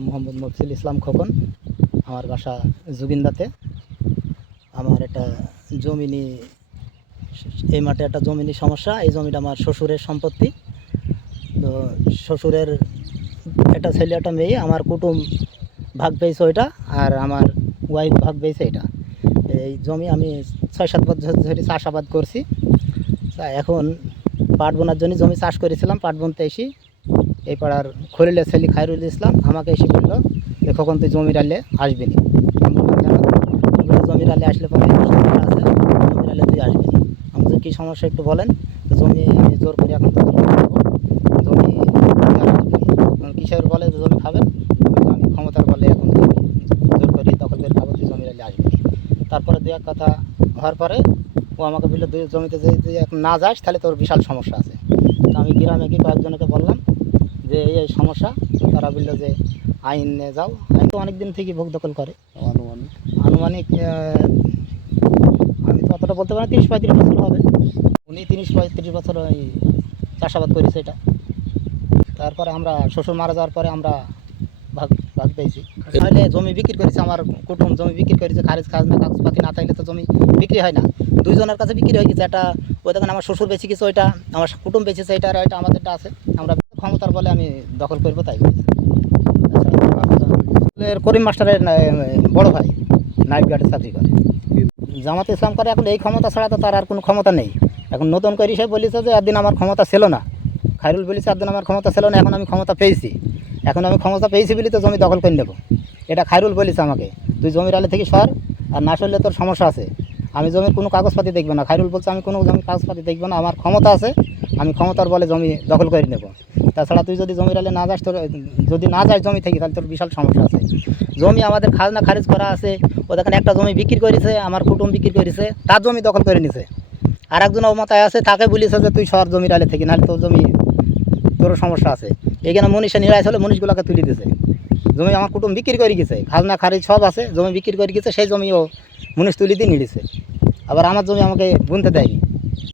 নাম মোহাম্মদ মফিজুল ইসলাম খোকন। আমার বাসা জুগিন্দাতে। আমার একটা জমি নিয়ে এই মাঠে একটা জমি নিয়ে সমস্যা। এই জমিটা আমার শ্বশুরের সম্পত্তি। তো শ্বশুরের একটা ছেলে একটা মেয়ে, আমার কুটুম ভাগ পেয়েছে ওইটা, আর আমার ওয়াইফ ভাগ পেয়েছে এটা। এই জমি আমি 6-7 বছর ধরে চাষাবাদ করছি। এখন পাট বোনার জন্য জমি চাষ করেছিলাম। পাট বুনতে এসে এই পাড়ার খলিলের ছেলে খায়রুল ইসলাম আমাকে এসে বললো যে কখন তুই জমি ডালে আসবি নি। আমি বললাম কেন? জমি ডালে আসলে পরে সমস্যা আছে, জমি ডালে তুই আসবি নি। আমাদের কী সমস্যা একটু বলেন। তো জমি আমি জোর করে এখন দখল করে দেবো, জমি কিসের বলে জমি খাবেন? আমি ক্ষমতার বলে এখন জোর করি দখল করে খাবো, তুই জমি ডালে আসবি নি। তারপরে দু এক কথা হওয়ার পরে ও আমাকে বললো তুই জমিতে যদি এখন না যাস তাহলে তোর বিশাল সমস্যা আছে। তো আমি গ্রামে গিয়ে কয়েকজনকে বললাম যে এই সমস্যা। তারা বললো যে আইন নিয়ে যাও। আইন তো অনেক দিন থেকেই ভোগ দখল করে। আনুমানিক আমি তো অতটা বলতে পারি, 30-35 বছর হবে। উনি 30-35 বছর ওই চাষাবাদ করেছে এটা। তারপরে আমরা শ্বশুর মারা যাওয়ার পরে আমরা ভাগ ভাগ পেয়েছি। তাহলে জমি বিক্রি করেছে, আমার কুটুম জমি বিক্রি করেছে। খারিজ খাজনা কাগজপাতি না থাকলে তো জমি বিক্রি হয় না। দুইজনের কাছে বিক্রি হয়ে গেছে। একটা ওই দেখেন আমার শ্বশুর বেঁচে গেছে, ওইটা আমার কুটুম বেঁচেছে, এটা আর ওইটা আমাদেরটা আছে। আমরা ক্ষমতার বলে আমি দখল করবো তাই বলেছি। করিম মাস্টারের বড় ভাই নাইট গার্ডে চাকরি করে, জামাতে ইসলাম করে। এখন এই ক্ষমতা ছাড়া তো তার আর কোনো ক্ষমতা নেই। এখন নতুন করে সে বলেছে যে একদিন আমার ক্ষমতা ছিল না, খায়রুল বলেছে একদিন আমার ক্ষমতা ছিল না, এখন আমি ক্ষমতা পেয়েছি। এখন আমি ক্ষমতা পেয়েছি বলে তো জমি দখল করে নেব। এটা খায়রুল বলেছে আমাকে, তুই জমির আলে থেকে সর, আর না সরলে তোর সমস্যা আছে। আমি জমির কোনো কাগজপাতি দেখবো না। খায়রুল বলছে আমি কোনো জমির কাগজপাতি দেখবো না, আমার ক্ষমতা আছে, আমি ক্ষমতার বলে জমি দখল করে নেব। তাছাড়া তুই যদি জমির আলে না যাস, তোর যদি না যাস জমি থেকে, তাহলে তোর বিশাল সমস্যা আছে। জমি আমাদের খাজনা খারিজ করা আছে। ও দেখেন একটা জমি বিক্রি করেছে, আমার কুটুম বিক্রি করেছে, তার জমি দখল করে নিছে। আর একজন অমতায় আছে, তাকে বলেছে যে তুই সর জমির আলে থেকে, নাহলে তোর জমি তোরও সমস্যা আছে। এখানে মনীষা নিরাশ হলে মনীষগুলোকে তুলে দিছে। জমি আমার কুটুম বিক্রি করে গেছে, খাজনা খারিজ সব আছে, জমি বিক্রি করে গেছে, সেই জমিও মনীষ তুলে দিয়ে নিয়েছে। আবার আমার জমি আমাকে বুনতে দেয়নি।